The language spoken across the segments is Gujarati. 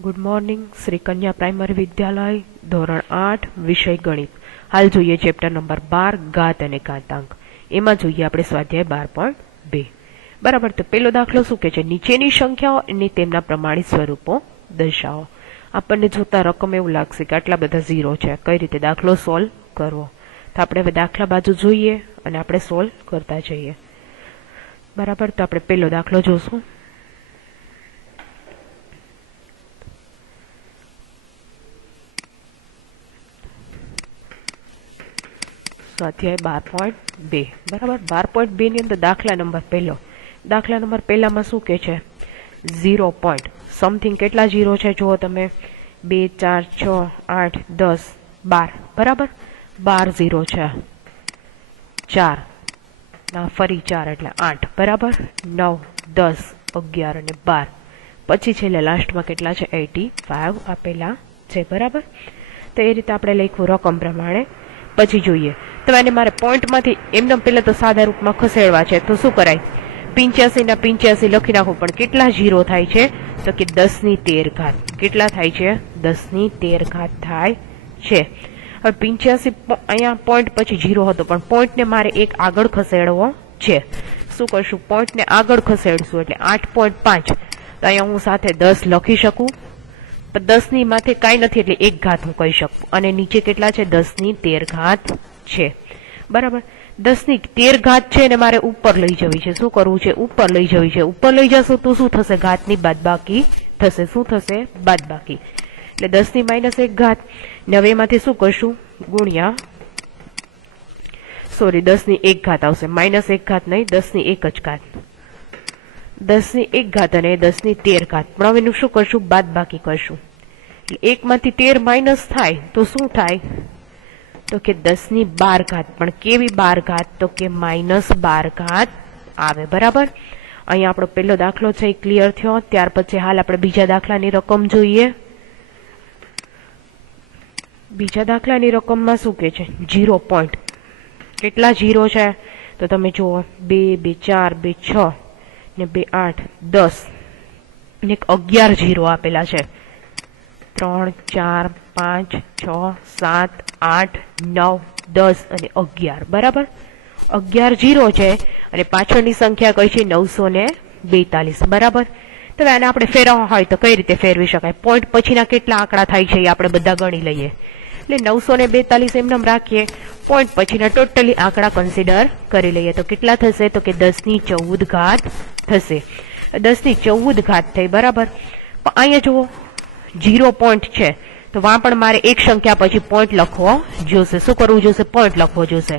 ગુડ મોર્નિંગ શ્રી કન્યા પ્રાઇમરી વિદ્યાલય ધોરણ 8 વિષય ગણિત. હાલ જોઈએ ચેપ્ટર નંબર 12 ઘાત અને ઘાતાંક. એમાં જોઈએ આપણે સ્વાધ્યાય 12.2. બરાબર. તો પેલો દાખલો શું કે છે, નીચેની સંખ્યાઓ અને તેમના પ્રમાણિત સ્વરૂપો દર્શાવો. આપણને જોતા રકમ એવું લાગશે કે આટલા બધા ઝીરો છે, કઈ રીતે દાખલો સોલ્વ કરવો. તો આપણે હવે દાખલા બાજુ જોઈએ અને આપણે સોલ્વ કરતા જઈએ. બરાબર. તો આપણે પેલો દાખલો જોશું. સ્વાધ્યાય 12.2. બરાબર. 12.2 ની અંદર દાખલા નંબર પહેલો. દાખલા નંબર પહેલામાં શું કે છે, 0 પોઈન્ટ સમથિંગ કેટલા ઝીરો છે જુઓ તમે, 2 4 6 8 10 12. બરાબર. 12 ઝીરો છે. 4 ફરી 4 એટલે 8. બરાબર. 9 10 11 અને 12. પછી છેલ્લે લાસ્ટમાં કેટલા છે, 85 આપેલા છે. બરાબર. તો એ રીતે આપણે લખ્યું રકમ પ્રમાણે. પછી જોઈએ તો એને મારે પોઈન્ટમાંથી એમને પહેલા તો સાદા રૂપમાં ખસેડવા છે. તો શું કરાય, 85 ના 85 લખી નાખું. પણ કેટલા ઝીરો થાય છે, તો કે 10 ની 13 ઘાત. કેટલા થાય છે, 10 ની 13 ઘાત થાય છે. હવે 85 અહીંયા પોઈન્ટ પછી ઝીરો હતો, પણ પોઈન્ટને મારે એક આગળ ખસેડવો છે. શું કરશું, પોઈન્ટને આગળ ખસેડશું એટલે 8.5. તો અહીંયા હું સાથે 10 લખી શકું. 10 ની માથે કાંઈ નથી એટલે 1 ઘાત હું કહી શકું. અને નીચે કેટલા છે, 10 ની 13 ઘાત છે. બરાબર. 10 ની 13 ઘાત છે ને મારે ઉપર લઈ જવી છે. શું કરવું છે, ઉપર લઈ જવી છે. ઉપર લઈ જશો તો શું થશે, ઘાતની બાદબાકી થશે. શું થશે, બાદબાકી. એટલે 10 ની -1 ઘાત. ને હવે એમાંથી શું કરશું, ગુણ્યા 10 ની 1 ઘાત આવશે. -1 ઘાત નહીં, 10 ની 1 જ ઘાત. 10 ની 1 ઘાત અને 10 ની 13 ઘાત. પણ હવે એનું શું કરશું, બાદબાકી કરશું. એટલે 1 માંથી 13 માઇનસ થાય તો શું થાય, તો કે 10 ની 12 ઘાત. પણ કેવી 12 ઘાત, તો કે -12 ઘાત આવે. બરાબર. અહીંયા આપણો પહેલો દાખલો છે એ ક્લિયર થયો. ત્યાર પછી હાલ આપણે બીજા દાખલાની રકમ જોઈએ. બીજા દાખલાની રકમમાં શું કે છે, 0 પોઈન્ટ કેટલા ઝીરો છે, તો તમે જુઓ 2 2 4 2 6 ને 2 8 10 ને 11 ઝીરો આપેલા છે. 3 4 5 6 7 8 9 10 અને 11. બરાબર. 11 ઝીરો છે અને પાછળની સંખ્યા કઈ છે, 942. બરાબર. તો આને આપણે ફેરવવા હોય તો કઈ રીતે ફેરવી શકાય, પોઈન્ટ પછીના કેટલા આંકડા થાય છે એ આપણે બધા ગણી લઈએ. એટલે 942 એમને રાખીએ, પોઈન્ટ પછીના ટોટલી આંકડા કન્સિડર કરી લઈએ. તો કેટલા થશે, તો કે 10 ની 14 ઘાત થશે. 10 ની 14 ઘાત થઈ. બરાબર. પણ અહીંયા જુઓ 0 પોઈન્ટ છે તો વાં પણ મારે એક સંખ્યા પછી પોઈન્ટ લખવો જોશે. શું કરવું જોશે, પોઈન્ટ લખવો જોશે.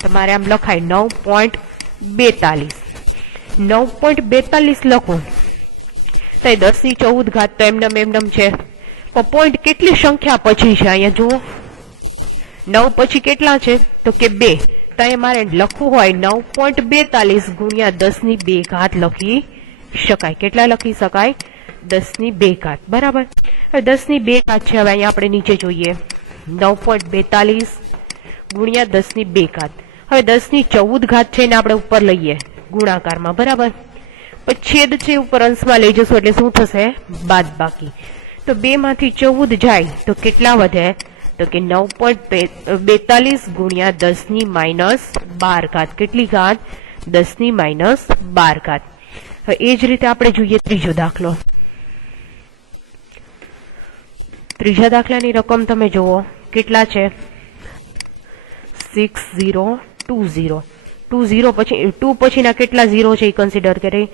તો મારે આમ લખાય 9.42. 9.42 લખું તો 10 ની 14 ઘાત તો એમનેમ છે. પણ પોઈન્ટ કેટલી સંખ્યા પછી છે, અહીંયા જુઓ 9 પછી કેટલા છે, તો કે 2. તો અહીંયા મારે લખવું હોય 9.42 ગુણ્યા 10 ની 2 ઘાત લખી શકાય. કેટલા લખી શકાય, 10 ની 2 ઘાત. બરાબર. હવે 10 ની 2 ઘાત છે. હવે અહીંયા આપણે નીચે જોઈએ 9.42 ગુણ્યા 10 ની 2 ઘાત. હવે 10 ની 14 ઘાત છે ને આપણે ઉપર લઈએ ગુણાકારમાં. બરાબર. પછી છેદ છે ઉપર અંશમાં લઈ જશું એટલે શું થશે, બાદબાકી. તો 2 માંથી 14 જાય તો કેટલા વધે, તો કે 9.42 ગુણ્યા 10 ની -12 ઘાત. કેટલી ઘાત, 10 ની -12 ઘાત. હવે એ જ રીતે આપણે જોઈએ ત્રીજો દાખલો. ત્રીજા દાખલાની રકમ તમે જુઓ કેટલા છે, 6020. 20 પછી 2 પછીના કેટલા ઝીરો છે એ કન્સિડર કરી.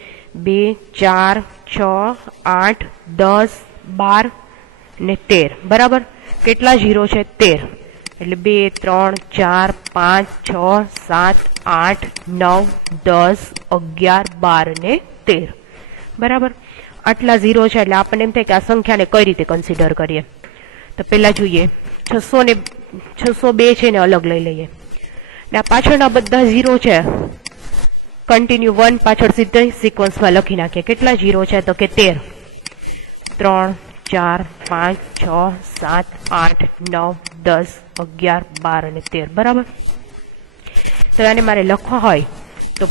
2 4 6 8 10 12 ને 13. બરાબર. કેટલા ઝીરો છે, 13. એટલે 2 3 4 5 6 7 8 9 10 11 12 ને 13. બરાબર. આટલા ઝીરો છે એટલે આપણને એમ થાય કે આ સંખ્યાને કઈ રીતે કન્સિડર કરીએ. તો પેલા જોઈએ 602 છે ને અલગ લઈ લઈએ. ને આ પાછળના બધા ઝીરો છે કન્ટિન્યુ 1 પાછળ સીધા સિક્વન્સમાં લખી નાખીએ. કેટલા ઝીરો છે, તો કે 13. 3 4 5 6 7 8 9 10 11 12 અને 13. બરાબર. તો આને મારે લખવા હોય તો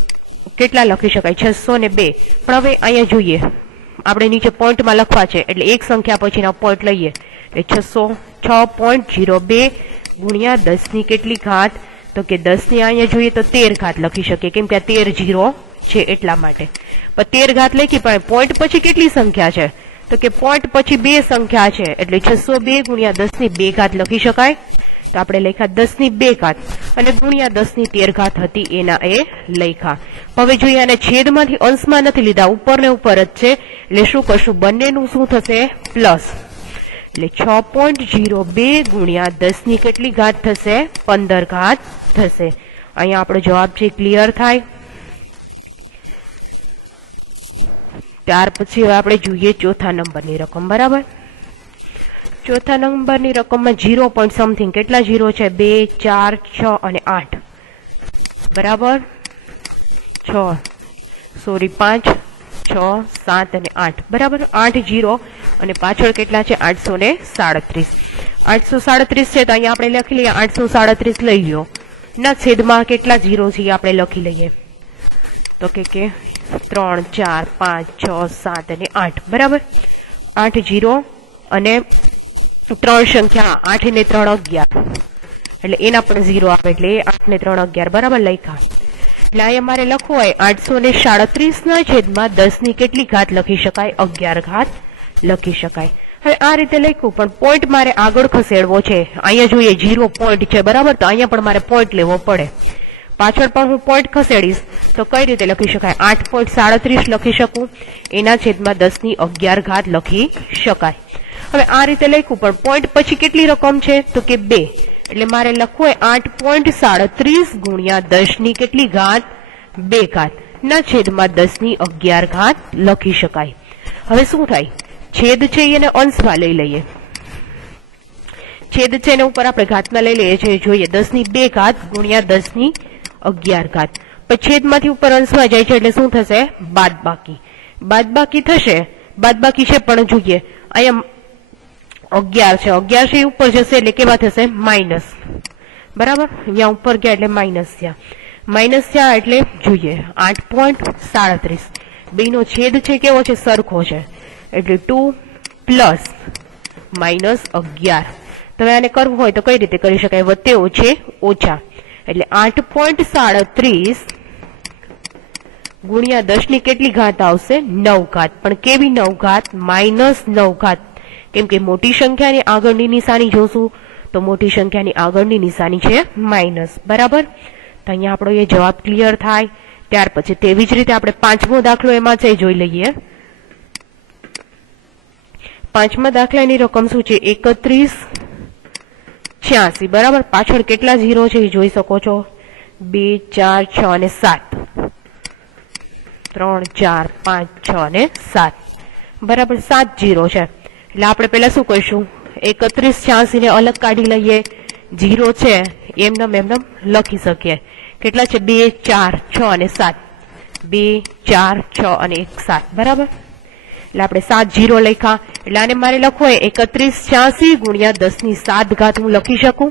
કેટલા લખી શકાય, 602. પણ હવે અહીંયા જોઈએ આપણે નીચે પોઈન્ટમાં લખવા છે એટલે એક સંખ્યા પછીના પોઈન્ટ લઈએ એટલે 606.02 ગુણ્યા 10 ની કેટલી ઘાત, તો કે 10 ની અહીંયા જોઈએ તો 13 ઘાત લખી શકીએ કેમ કે આ 13 0 છે એટલા માટે. પણ 13 ઘાત લખી પણ પોઈન્ટ પછી કેટલી સંખ્યા છે, તો કે પોઈન્ટ પછી બે સંખ્યા છે એટલે 602 ગુણ્યા 10 ની 2 ઘાત લખી શકાય. તો આપણે લખ્યા 10 ની 2 ઘાત અને ગુણ્યા 10 ની 13 ઘાત હતી એના એ લખ્યા. હવે જોઈએ આને છેદમાંથી અંશમાં નથી લીધા, ઉપર ને ઉપર જ છે એટલે શું કરશું, બંનેનું શું થશે પ્લસ, એટલે 6.02 ગુણ્યા 10 ની કેટલી ઘાત થશે 15 ઘાત થશે. અહીંયા આપણો જવાબ છે ક્લિયર થાય. ત્યાર પછી હવે આપણે જોઈએ ચોથા નંબરની રકમ. બરાબર, ચોથા નંબરની રકમમાં 0 પોઈન્ટ સમથિંગ કેટલા 0 છે 2 4 6 અને 8. બરાબર 5 6 7 અને 8. બરાબર 8 0 અને પાછળ કેટલા છે 837. 837 છે તો અહીંયા આપણે લખી લઈએ 837 લઈ લો ના છેદમાં કેટલા 0 છે આપણે લખી લઈએ તો કે 3 4 5 6 7 અને 8. બરાબર 8 0 અને 3 સંખ્યા 8 ને 3 11 એટલે એના પણ 0 આપે એટલે 8 ને 3 11. બરાબર લખ્યા. એટલે અહીંયા મારે લખવું હોય 837 ના છેદમાં 10 ની કેટલી ઘાત લખી શકાય 11 ઘાત લખી શકાય. હવે આ રીતે લખ્યું પણ પોઈન્ટ મારે આગળ ખસેડવો છે. અહીંયા જોઈએ 0 પોઈન્ટ છે. બરાબર તો અહીંયા પણ મારે પોઈન્ટ લેવો પડે. પાછળ પણ હું પોઈન્ટ ખસેડીશ તો કઈ રીતે લખી શકાય 8.37 લખી શકું, એના છેદમાં 10 ની 11 ઘાત લખી શકાય. હવે આ રીતે લખ્યું પણ પોઈન્ટ પછી કેટલી રકમ છે તો કે 2 એટલે મારે લખવું હોય 8.37 ગુણ્યા 10 ની કેટલી ઘાત 2 ઘાત ના છેદમાં 10 ની 11 ઘાત લખી શકાય. હવે શું થાય, છેદ છે એને અંશમાં લઈ લઈએ. છેદ છે એને ઉપર આપણે ઘાતમાં લઈ લઈએ છીએ. જોઈએ 10 ની 2 ઘાત ગુણ્યા 10 ની 11 ઘાત. પછી છેદમાંથી ઉપર અંશમાં જાય છે એટલે શું થશે બાદબાકી. બાદબાકી થશે, બાદબાકી છે પણ જોઈએ અહીંયા 11 છે, 11 છે ઉપર જશે એટલે કેવા થશે માઇનસ. બરાબર અહીંયા ઉપર ગયા એટલે માઇનસ થયા. માઇનસ થયા એટલે જોઈએ 8.37 બેનો છેદ છે કેવો છે સરખો છે એટલે 2 પ્લસ માઇનસ 11. તમે આને કરવું હોય તો કઈ રીતે કરી શકાય, વત્તે ઓછે ઓછા એટલે 8.37 ગુણ્યા 10 ની કેટલી ઘાત આવશે 9 ઘાત. પણ કેવી 9 ઘાત -9 ઘાત, કેમ કે મોટી સંખ્યાની આગળની નિશાની જોશું તો મોટી સંખ્યાની આગળની નિશાની છે માઇનસ. બરાબર તો અહીંયા આપણો એ જવાબ ક્લિયર થાય. ત્યાર પછી તેવી જ રીતે આપણે પાંચમો દાખલો એમાં છે જોઈ લઈએ. પાંચમા દાખલાની રકમ શું છે 3186. બરાબર પાછળ કેટલા 0 છે એ જોઈ શકો છો 2 4 6 અને 7. 3 4 5 6 અને 7. બરાબર 7 0 છે એટલે આપણે પેલા શું કરીશું 3186 ને અલગ કાઢી લઈએ. 0 છે એમને લખી શકીએ. કેટલા છે 2 4 6 અને 7. 2 4 6 અને 1 7. બરાબર એટલે આપણે 7 0 લખ્યા. એટલે આને મારે લખવું હોય 3186 ગુણ્યા 10 ની 7 ઘાત હું લખી શકું.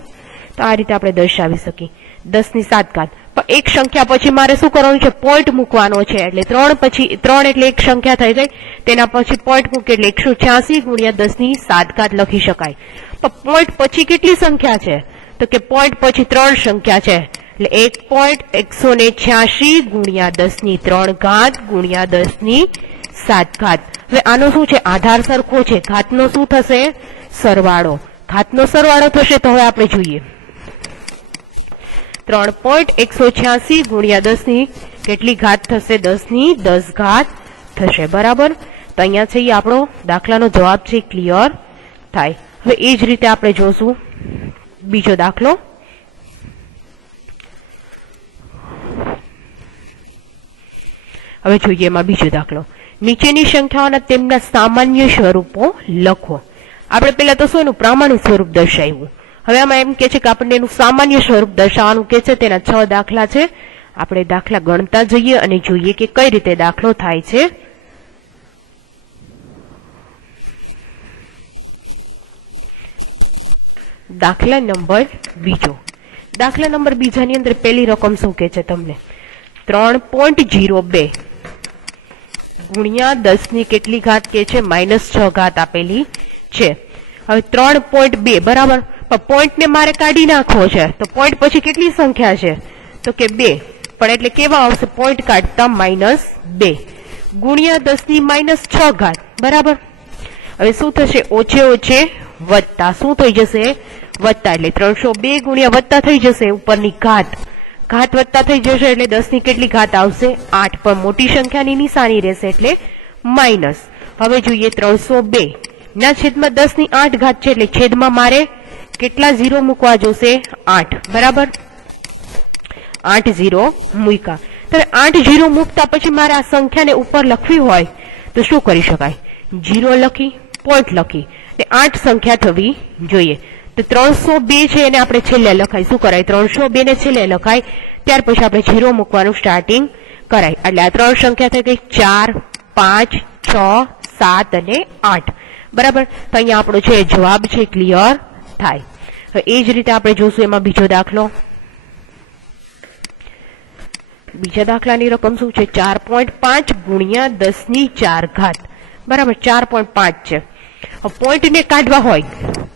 તો આ રીતે આપણે દર્શાવી શકીએ 10 ની 7 ઘાત. પણ એક સંખ્યા પછી મારે શું કરવાનું છે પોઈન્ટ મૂકવાનો છે એટલે 3 પછી 3 એટલે એક સંખ્યા થઈ ગઈ, તેના પછી પોઈન્ટ મૂકે એટલે 186 ગુણ્યા 10 ની 7 ઘાત લખી શકાય. પણ પોઈન્ટ પછી કેટલી સંખ્યા છે તો કે પોઈન્ટ પછી 3 સંખ્યા છે એટલે 1.186 ગુણ્યા 10 ની 3 ઘાત ગુણ્યા 10 ની 7 ઘાત. હવે આનો શું છે આધાર સરખો છે, ઘાતનો શું થશે સરવાળો. ઘાતનો સરવાળો થશે તો હવે આપણે જોઈએ 3.186 ગુણ્યા 10 ની કેટલી ઘાત થશે 10 ની 10 ઘાત થશે. બરાબર તો અહીંયા છે એ આપણો દાખલાનો જવાબ છે ક્લિયર થાય. હવે એ જ રીતે આપણે જોશું બીજો દાખલો. હવે જોઈએ એમાં બીજો દાખલો. નીચેની સંખ્યાઓના તેમના સામાન્ય સ્વરૂપો લખો. આપણે પેલા તો શું એનું પ્રામાણિક સ્વરૂપ દર્શાવ્યું. હવે આમાં એમ કે છે કે આપણને એનું સામાન્ય સ્વરૂપ દર્શાવવાનું કે છે. તેના 6 દાખલા છે. આપણે દાખલા ગણતા જઈએ અને જોઈએ કે કઈ રીતે દાખલો થાય છે. દાખલા નંબર બીજો. દાખલા નંબર બીજાની અંદર પહેલી રકમ શું કે છે તમને 3.02 ગુણ્યા 10 ની કેટલી ઘાત કે છે -6 ઘાત આપેલી છે. હવે 3.2 બરાબર, પણ પોઈન્ટ ને મારે કાઢી નાખવો છે તો પોઈન્ટ પછી કેટલી સંખ્યા છે તો કે 2, પણ એટલે કેવા આવશે પોઈન્ટ કાઢતા -2 ગુણ્યા 10 ની -6 ઘાત બરાબર. હવે શું થશે ઓછે ઓછે વત્તા, શું થઈ જશે વત્તા, એટલે 302 ગુણ્યા વત્તા થઈ જશે ઉપરની ઘાત, ઘાત વત્તા થઈ જશે એટલે 10 ની કેટલી ઘાત આવશે 8, પણ મોટી સંખ્યાની નિશાની રહેશે એટલે માઇનસ. હવે જોઈએ 302 ના છેદમાં 10 ની 8 ઘાત છે એટલે છેદમાં મારે કેટલા 0 મૂકવા જોશે 8 બરાબર. 8 0 મૂક્યા. તો 8 0 મૂકતા પછી મારે આ સંખ્યાને ઉપર લખવી હોય તો શું કરી શકાય, 0 લખી પોઈન્ટ લખી એટલે 8 સંખ્યા થવી જોઈએ. તો 302 છે એને આપણે છેલ્લે લખાય, શું કરાય 302 ને છેલ્લે લખાય, ત્યાર પછી આપણે 0 મૂકવાનું સ્ટાર્ટિંગ કરાય. એટલે આ 3 સંખ્યા થઈ ગઈ 4 5 6 7 અને 8 બરાબર. તો અહીંયા આપણો છે જવાબ છે ક્લિયર થાય. હવે એ જ રીતે આપણે જોશું એમાં બીજો દાખલો. બીજા દાખલાની રકમ શું છે 4.5 ગુણ્યા 10 ની 4 ઘાત બરાબર. 4.5 છે. પોઈન્ટ ને કાઢવા હોય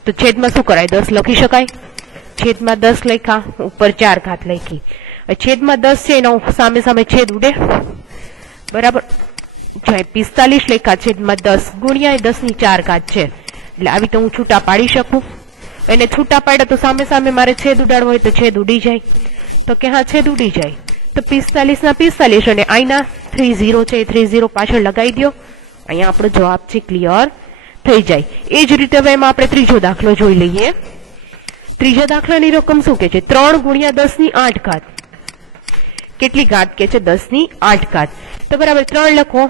તો છેદમાં શું કરાય 10 લખી શકાય, છેદમાં 10 લખ્યા ઉપર 4 ઘાત લખી, છેદમાં 10 છે એનો સામે સામે છેદ ઉડે બરાબર. 45 લખ્યા છેદમાં 10 ગુણ્યા 10 ની 4 ઘાત છે એટલે આવી તો હું છૂટા પાડી શકું. એને છૂટા પાડ્યા તો સામે સામે મારે છેદ ઉડાડવો હોય તો છેદ ઉડી જાય, તો કે હા છેદ ઉડી જાય. તો 45 ના 45 અને અહીંના 30 છે 30 પાછળ લગાવી દો, અહીંયા આપણો જવાબ છે ક્લિયર થઈ જાય. એ જ રીતે હવે એમાં આપણે ત્રીજો દાખલો જોઈ લઈએ. ત્રીજા દાખલાની રકમ શું કે છે 3 ગુણ્યા 10 ની 8 ઘાત, કેટલી ઘાત કે છે 10 ની 8 ઘાત. તો બરાબર 3 લખો,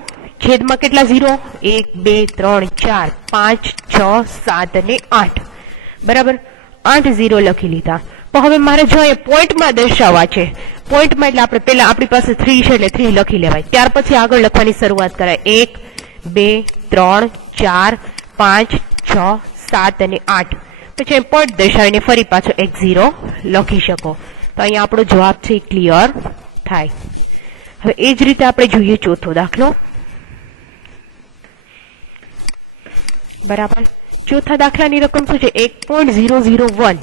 છેદમાં કેટલા 0 1 2 3 4 5 6 7 અને 8 બરાબર. 8 0 લખી લીધા. પણ હવે મારે જો એ પોઈન્ટમાં દર્શાવવા છે, પોઈન્ટમાં એટલે આપણે પેલા આપણી પાસે 3 છે એટલે 3 લખી લેવાય, ત્યાર પછી આગળ લખવાની શરૂઆત કરાય. 1 2 3 4 5 6 7 અને 8 પછી પોઈન્ટ દર્શાવીને ફરી પાછો 1 0 લખી શકો. તો અહીંયા આપણો જવાબ છે ક્લિયર થાય. હવે એ જ રીતે આપણે જોઈએ ચોથો દાખલો બરાબર. ચોથા દાખલાની રકમ શું છે 1.001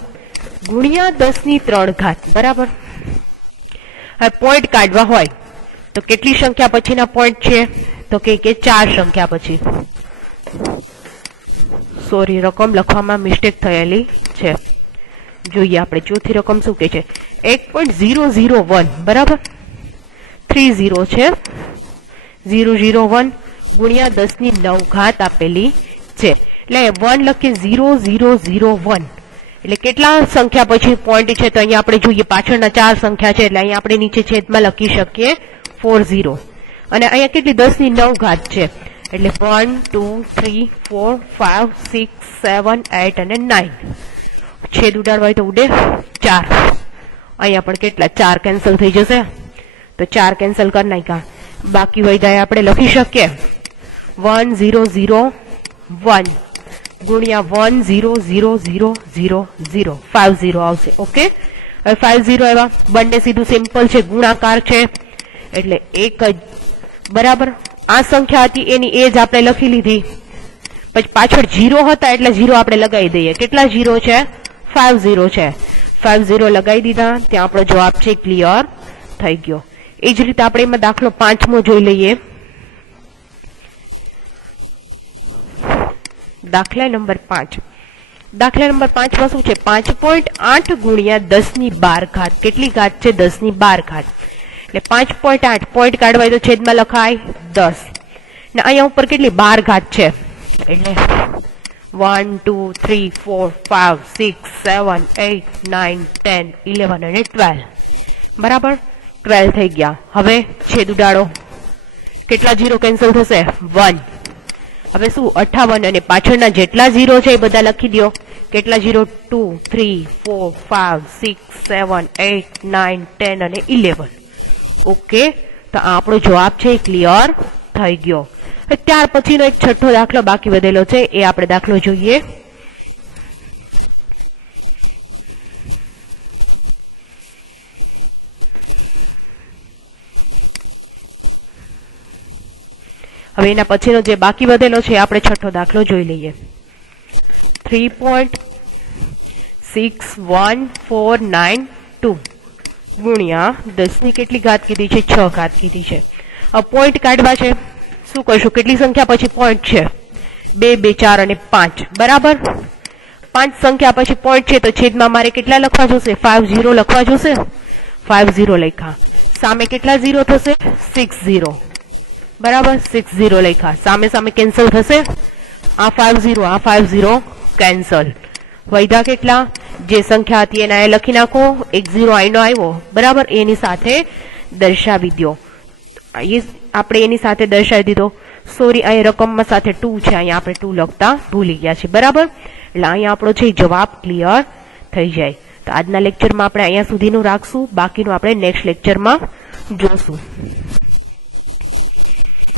ગુણ્યા 10 ની 3 ઘાત બરાબર. હવે પોઈન્ટ કાઢવા હોય તો કેટલી સંખ્યા પછીના પોઈન્ટ છે તો કે 4 સંખ્યા પછી. સોરી રકમ લખવામાં મિસ્ટેક થયેલી છે. જોઈએ આપણે ચોથી રકમ શું કે છે 1.001 બરાબર. 30 છે 001 ગુણ્યા 10 ની 9 ઘાત આપેલી છે એટલે 1 લખીએ 0001 એટલે કેટલા સંખ્યા પછી પોઈન્ટ છે તો અહીંયા આપણે જોઈએ પાછળના 4 સંખ્યા છે એટલે અહીંયા આપણે નીચે છેદમાં લખી શકીએ 40 અને અહીંયા કેટલી 10 ની 9 ઘાત છે એટલે 1 2 3 4 5 6 7 8 અને 9 છેદ ઉડાડવા હોય તો ઉડે 4. અહીંયા પણ કેટલા 4 કેન્સલ થઈ જશે તો 4 કેન્સલ કરી નાખ્યા, બાકી વધ્યા આપણે લખી શકીએ 1001 ગુણ્યા 100000 50 આવશે. ઓકે હવે 50 આવ્યા, બંને સીધું સિમ્પલ છે ગુણાકાર છે એટલે એક જ બરાબર. આ સંખ્યા હતી એની એ જ આપણે લખી લીધી, પછી પાછળ 0 હતા એટલે 0 આપણે લગાવી દઈએ. કેટલા 0 છે 50 છે, 50 લગાવી દીધા, ત્યાં આપણો જવાબ છે ક્લિયર થઈ ગયો. એ જ રીતે આપણે એમાં દાખલો 5મો જોઈ લઈએ. દાખલા નંબર 5. દાખલા નંબર 5માં શું છે 5.8 ગુણ્યા 10 ની 12 ઘાત, કેટલી ઘાત છે 10 ની 12 ઘાત એટલે 5.8 પોઈન્ટ કાઢવા હોય તો છેદમાં લખાય 10 ને અહીંયા ઉપર કેટલી 12 ઘાત છે એટલે 1 2 3 4 5 6 7 8 9 10 11 અને 12 બરાબર. 12 થઈ ગયા. હવે છેદ ઉડાડો, કેટલા 0 કેન્સલ થશે 1. હવે શું 58 અને પાછળના જેટલા 0 છે એ બધા લખી દો. કેટલા 0 2 3 4 5 6 7 8 9 10 અને 11. ઓકે, તો આપણો જવાબ છે ક્લિયર થઈ ગયો. ત્યાર પછીનો એક છઠ્ઠો દાખલો બાકી વધેલો છે, એ આપણે દાખલો જોઈએ. હવે એના પછીનો જે બાકી વધેલો છે આપણે છઠ્ઠો દાખલો જોઈ લઈએ. 3.61492 ગુણ્યા 10 ની કેટલી ઘાત કીધી છે? 6 ઘાત કીધી છે. હવે પોઈન્ટ કાઢવા છે. શું કરશું? કેટલી સંખ્યા પછી પોઈન્ટ છે? 2, 2, 4 અને 5. બરાબર. 5 સંખ્યા પછી પોઈન્ટ છે તો છેદમાં મારે કેટલા લખવા જોશે? 50 લખવા જોશે. 50 લખ્યા. સામે કેટલા 0 થશે? 60. બરાબર. 60 લખ્યા. સામે સામે કેન્સલ થશે. આ 50 આ 50 કેન્સલ. વૈધા કેટલા? જે સંખ્યા હતી એના એ લખી નાખો. 1 0 આઈનો આવ્યો. બરાબર. એની સાથે દર્શાવી દો. આપણે એની સાથે દર્શાવી દીધો. સોરી, અહીં રકમમાં સાથે 2 છે. અહીંયા આપણે 2 લખતા ભૂલી ગયા છે. બરાબર. એટલે અહીંયા આપણો છે જવાબ ક્લિયર થઈ જાય. તો આજના લેક્ચરમાં આપણે અહીંયા સુધીનું રાખશું. બાકીનું આપણે નેક્સ્ટ લેક્ચરમાં જોશું.